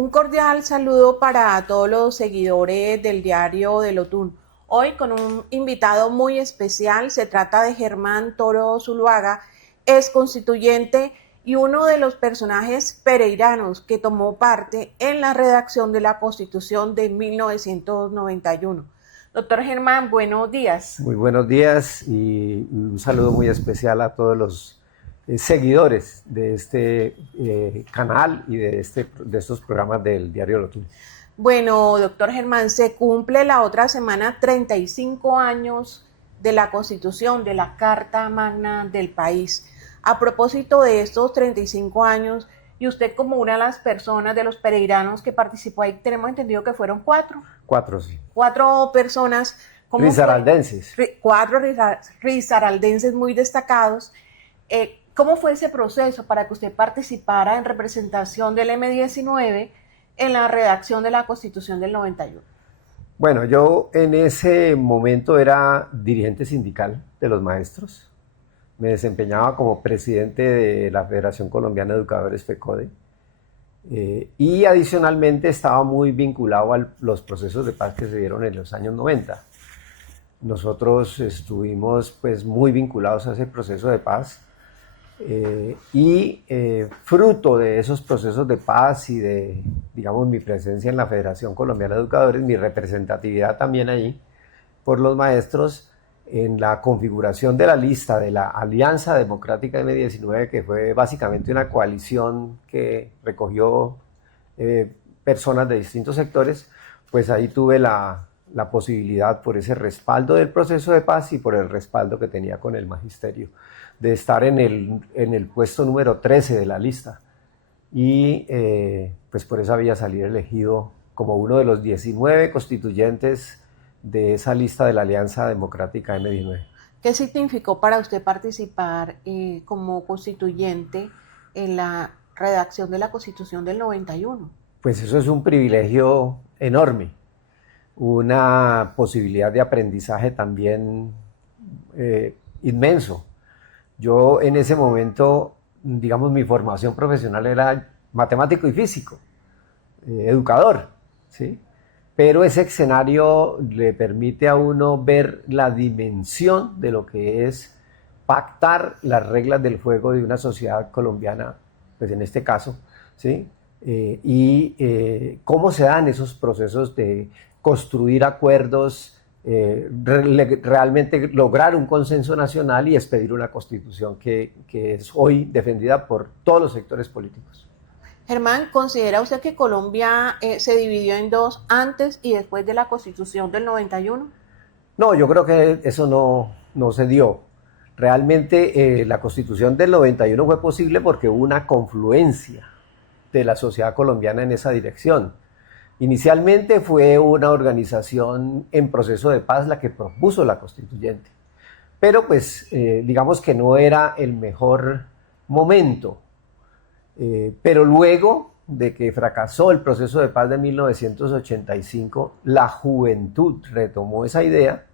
Un cordial saludo para todos los seguidores del diario del Otún. Hoy con un invitado muy especial, se trata de Germán Toro Zuluaga, ex constituyente y uno de los personajes pereiranos que tomó parte en la redacción de la Constitución de 1991. Doctor Germán, buenos días. Muy buenos días y un saludo muy especial a todos los seguidores de este canal y de estos programas del Diario del Otún. Bueno, doctor Germán, se cumple la otra semana 35 años de la Constitución, de la Carta Magna del país. A propósito de estos 35 años, y usted como una de las personas de los pereiranos que participó ahí, tenemos entendido que fueron cuatro. Cuatro, sí. Cuatro personas. Risaraldenses. Cuatro risaraldenses muy destacados. ¿Cómo fue ese proceso para que usted participara en representación del M19 en la redacción de la Constitución del 91? Bueno, yo en ese momento era dirigente sindical de los maestros. Me desempeñaba como presidente de la Federación Colombiana de Educadores, FECODE, y adicionalmente estaba muy vinculado a los procesos de paz que se dieron en los años 90. Nosotros estuvimos pues muy vinculados a ese proceso de paz y fruto de esos procesos de paz y de, digamos, mi presencia en la Federación Colombiana de Educadores, mi representatividad también allí por los maestros en la configuración de la lista de la Alianza Democrática M19, que fue básicamente una coalición que recogió personas de distintos sectores, pues ahí tuve la posibilidad, por ese respaldo del proceso de paz y por el respaldo que tenía con el magisterio, de estar en el puesto número 13 de la lista. Y pues por esa vía salir elegido como uno de los 19 constituyentes de esa lista de la Alianza Democrática M19. ¿Qué significó para usted participar como constituyente en la redacción de la Constitución del 91? Pues eso es un privilegio enorme, una posibilidad de aprendizaje también inmenso. Yo en ese momento, digamos, mi formación profesional era matemático y físico, educador, ¿sí? Pero ese escenario le permite a uno ver la dimensión de lo que es pactar las reglas del juego de una sociedad colombiana, pues en este caso, ¿sí? Cómo se dan esos procesos de construir acuerdos, realmente lograr un consenso nacional y expedir una constitución que es hoy defendida por todos los sectores políticos. Germán, ¿considera usted que Colombia se dividió en dos antes y después de la Constitución del 91? No, yo creo que eso no se dio. Realmente la Constitución del 91 fue posible porque hubo una confluencia de la sociedad colombiana en esa dirección. Inicialmente fue una organización en proceso de paz la que propuso la constituyente, pero pues digamos que no era el mejor momento. Pero luego de que fracasó el proceso de paz de 1985, la juventud retomó esa idea,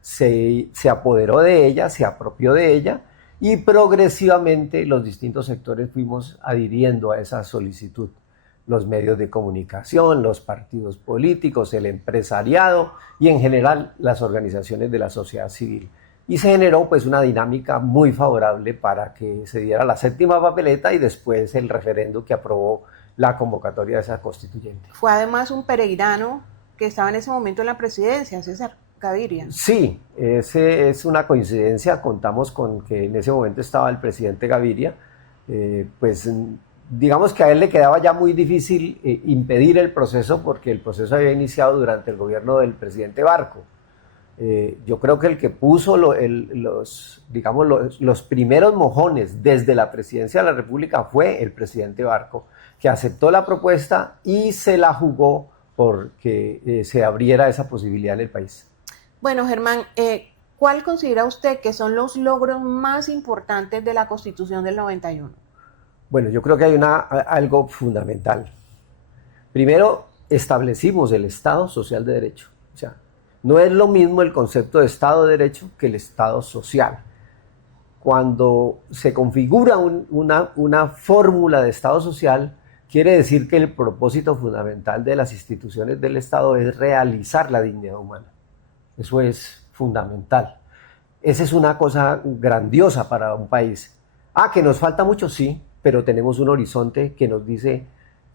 se apoderó de ella, se apropió de ella y progresivamente los distintos sectores fuimos adhiriendo a esa solicitud. Los medios de comunicación, los partidos políticos, el empresariado y en general las organizaciones de la sociedad civil. Y se generó pues una dinámica muy favorable para que se diera la séptima papeleta y después el referendo que aprobó la convocatoria de esa constituyente. Fue además un pereirano que estaba en ese momento en la presidencia, César Gaviria. Sí, ese es una coincidencia. Contamos con que en ese momento estaba el presidente Gaviria, pues digamos que a él le quedaba ya muy difícil impedir el proceso porque el proceso había iniciado durante el gobierno del presidente Barco. Yo creo que el que puso los primeros mojones desde la presidencia de la República fue el presidente Barco, que aceptó la propuesta y se la jugó porque se abriera esa posibilidad en el país. Bueno, Germán, ¿cuál considera usted que son los logros más importantes de la Constitución del 91? Bueno, yo creo que hay algo fundamental. Primero, establecimos el Estado Social de Derecho. O sea, no es lo mismo el concepto de Estado de Derecho que el Estado social. Cuando se configura una fórmula de Estado social, quiere decir que el propósito fundamental de las instituciones del Estado es realizar la dignidad humana. Eso es fundamental. Esa es una cosa grandiosa para un país. Que nos falta mucho, sí, pero tenemos un horizonte que nos dice,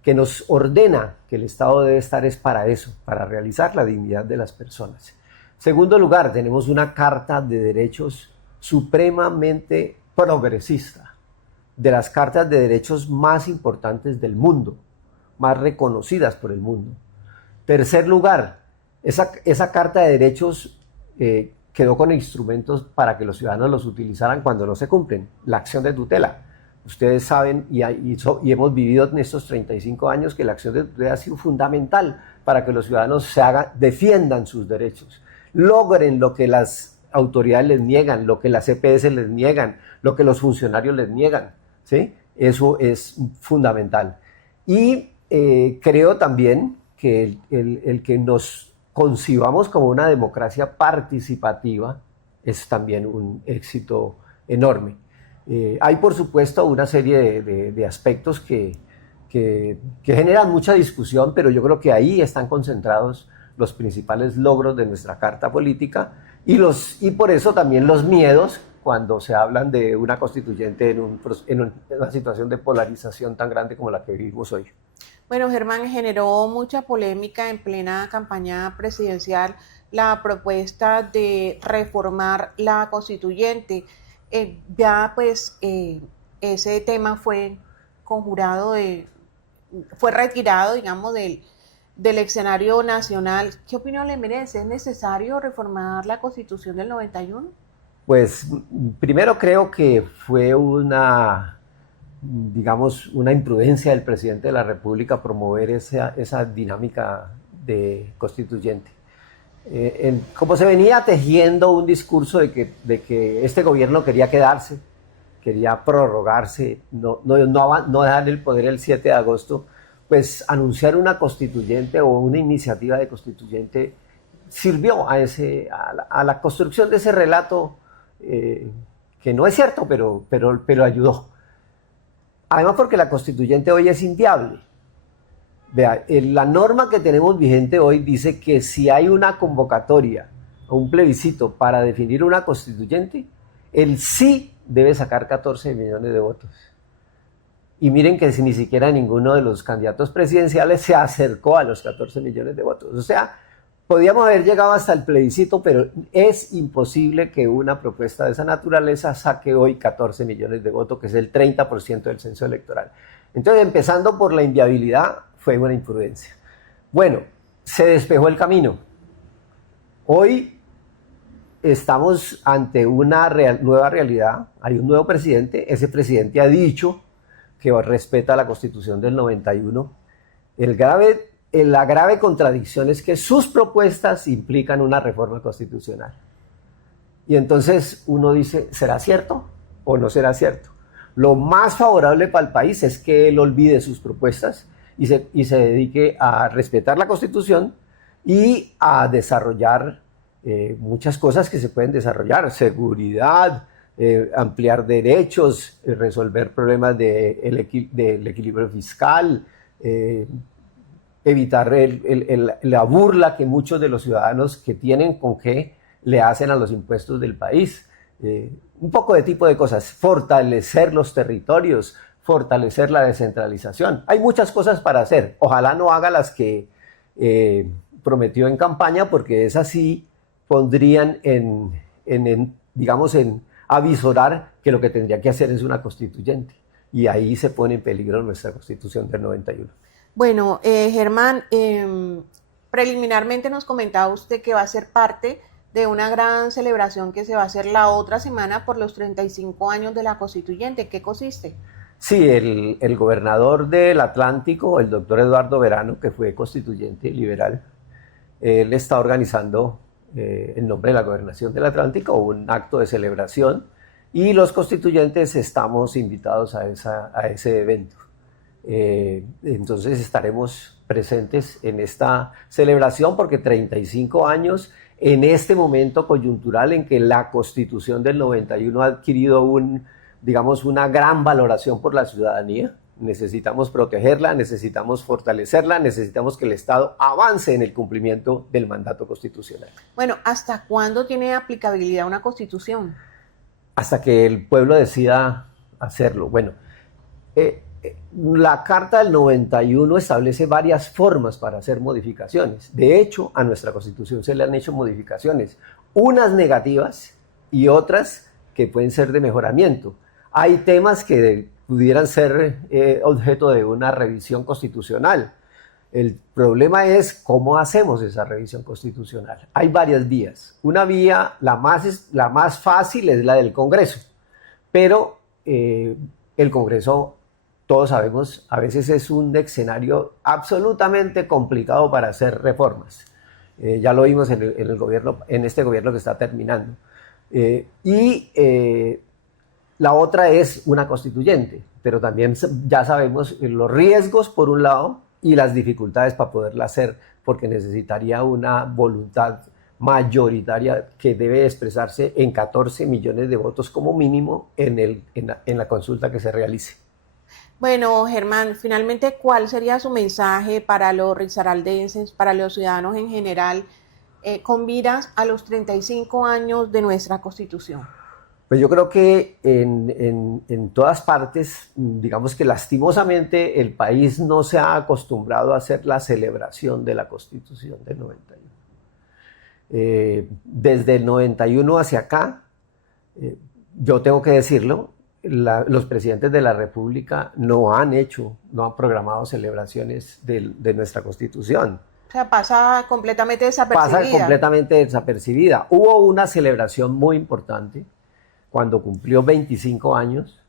que nos ordena que el Estado debe estar es para eso, para realizar la dignidad de las personas. Segundo lugar, tenemos una Carta de Derechos supremamente progresista, de las cartas de derechos más importantes del mundo, más reconocidas por el mundo. Tercer lugar, esa Carta de Derechos quedó con instrumentos para que los ciudadanos los utilizaran cuando no se cumplen. La acción de tutela. Ustedes saben y hemos vivido en estos 35 años que la acción de tutela ha sido fundamental para que los ciudadanos defiendan sus derechos, logren lo que las autoridades les niegan, lo que las EPS les niegan, lo que los funcionarios les niegan, ¿sí? Eso es fundamental. Y creo también que el que nos concibamos como una democracia participativa es también un éxito enorme. Hay, por supuesto, una serie de aspectos que generan mucha discusión, pero yo creo que ahí están concentrados los principales logros de nuestra Carta Política y por eso también los miedos cuando se hablan de una constituyente en una situación de polarización tan grande como la que vivimos hoy. Bueno, Germán, generó mucha polémica en plena campaña presidencial la propuesta de reformar la constituyente. Ese tema fue fue retirado, digamos, del escenario nacional. ¿Qué opinión le merece? ¿Es necesario reformar la Constitución del 91? Pues primero creo que fue una imprudencia del presidente de la República promover esa dinámica de constituyente. Como se venía tejiendo un discurso de que este gobierno quería quedarse, quería prorrogarse, no darle el poder el 7 de agosto, pues anunciar una constituyente o una iniciativa de constituyente sirvió a la construcción de ese relato que no es cierto, pero ayudó. Además porque la constituyente hoy es inviable. Vea, la norma que tenemos vigente hoy dice que si hay una convocatoria o un plebiscito para definir una constituyente, el sí debe sacar 14 millones de votos. Y miren que ni siquiera ninguno de los candidatos presidenciales se acercó a los 14 millones de votos. O sea, podíamos haber llegado hasta el plebiscito, pero es imposible que una propuesta de esa naturaleza saque hoy 14 millones de votos, que es el 30% del censo electoral. Entonces, empezando por la inviabilidad, fue una imprudencia. Bueno, se despejó el camino. Hoy estamos ante una nueva realidad. Hay un nuevo presidente. Ese presidente ha dicho que respeta la Constitución del 91. La grave contradicción es que sus propuestas implican una reforma constitucional. Y entonces uno dice, ¿será cierto o no será cierto? Lo más favorable para el país es que él olvide sus propuestas y se dedique a respetar la Constitución y a desarrollar muchas cosas que se pueden desarrollar, seguridad, ampliar derechos, resolver problemas del equilibrio fiscal, evitar la burla que muchos de los ciudadanos que tienen con qué le hacen a los impuestos del país. Un poco de tipo de cosas, fortalecer los territorios, fortalecer la descentralización. Hay muchas cosas para hacer. Ojalá no haga las que prometió en campaña, porque esas sí pondrían en avisorar que lo que tendría que hacer es una constituyente. Y ahí se pone en peligro nuestra Constitución del 91. Bueno, Germán, preliminarmente nos comentaba usted que va a ser parte de una gran celebración que se va a hacer la otra semana por los 35 años de la Constituyente. ¿Qué consiste? Sí, el gobernador del Atlántico, el doctor Eduardo Verano, que fue constituyente liberal, él está organizando en nombre de la Gobernación del Atlántico un acto de celebración y los constituyentes estamos invitados a ese evento. Entonces estaremos presentes en esta celebración porque 35 años en este momento coyuntural en que la Constitución del 91 ha adquirido una gran valoración por la ciudadanía. necesitamos protegerla, necesitamos fortalecerla, necesitamos que el Estado avance en el cumplimiento del mandato constitucional. Bueno, ¿hasta cuándo tiene aplicabilidad una constitución? Hasta que el pueblo decida hacerlo. Bueno, la Carta del 91 establece varias formas para hacer modificaciones. De hecho, a nuestra Constitución se le han hecho modificaciones, unas negativas y otras que pueden ser de mejoramiento. Hay temas que pudieran ser objeto de una revisión constitucional. El problema es cómo hacemos esa revisión constitucional. Hay varias vías. Una vía, la más fácil, es la del Congreso, pero el Congreso, todos sabemos, a veces es un escenario absolutamente complicado para hacer reformas. Ya lo vimos en este gobierno que está terminando. La otra es una constituyente, pero también ya sabemos los riesgos por un lado y las dificultades para poderla hacer, porque necesitaría una voluntad mayoritaria que debe expresarse en 14 millones de votos como mínimo en la consulta que se realice. Bueno, Germán, finalmente, ¿cuál sería su mensaje para los risaraldenses, para los ciudadanos en general, con miras a los 35 años de nuestra Constitución? Pues yo creo que en todas partes, digamos que lastimosamente el país no se ha acostumbrado a hacer la celebración de la Constitución del 91. Desde el 91 hacia acá, yo tengo que decirlo, los presidentes de la República no han programado celebraciones de nuestra Constitución. O sea, pasa completamente desapercibida. Pasa completamente desapercibida. Hubo una celebración muy importante cuando cumplió 25 años,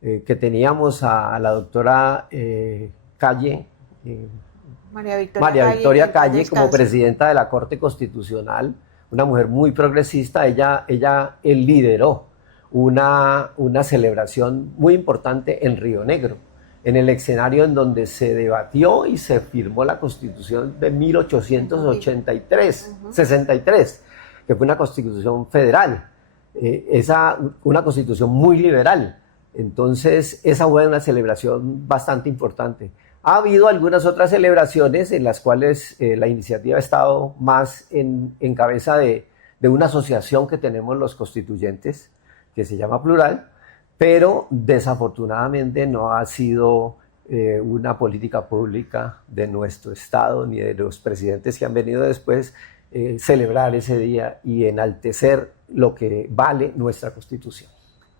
que teníamos a la doctora Calle, María Victoria Calle como presidenta de la Corte Constitucional, una mujer muy progresista. Ella lideró una celebración muy importante en Río Negro, en el escenario en donde se debatió y se firmó la Constitución de 63, que fue una constitución federal, una constitución muy liberal. Entonces, esa fue una celebración bastante importante. Ha habido algunas otras celebraciones en las cuales la iniciativa ha estado más en cabeza de una asociación que tenemos los constituyentes, que se llama Plural, pero desafortunadamente no ha sido una política pública de nuestro Estado ni de los presidentes que han venido después celebrar ese día y enaltecer lo que vale nuestra Constitución.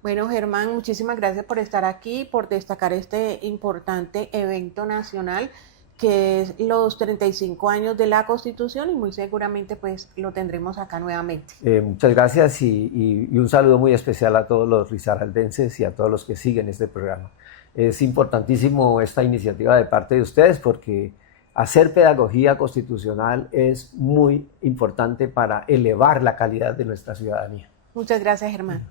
Bueno, Germán, muchísimas gracias por estar aquí, por destacar este importante evento nacional que es los 35 años de la Constitución, y muy seguramente pues lo tendremos acá nuevamente. Muchas gracias y un saludo muy especial a todos los risaraldenses y a todos los que siguen este programa. Es importantísimo esta iniciativa de parte de ustedes porque hacer pedagogía constitucional es muy importante para elevar la calidad de nuestra ciudadanía. Muchas gracias, Germán.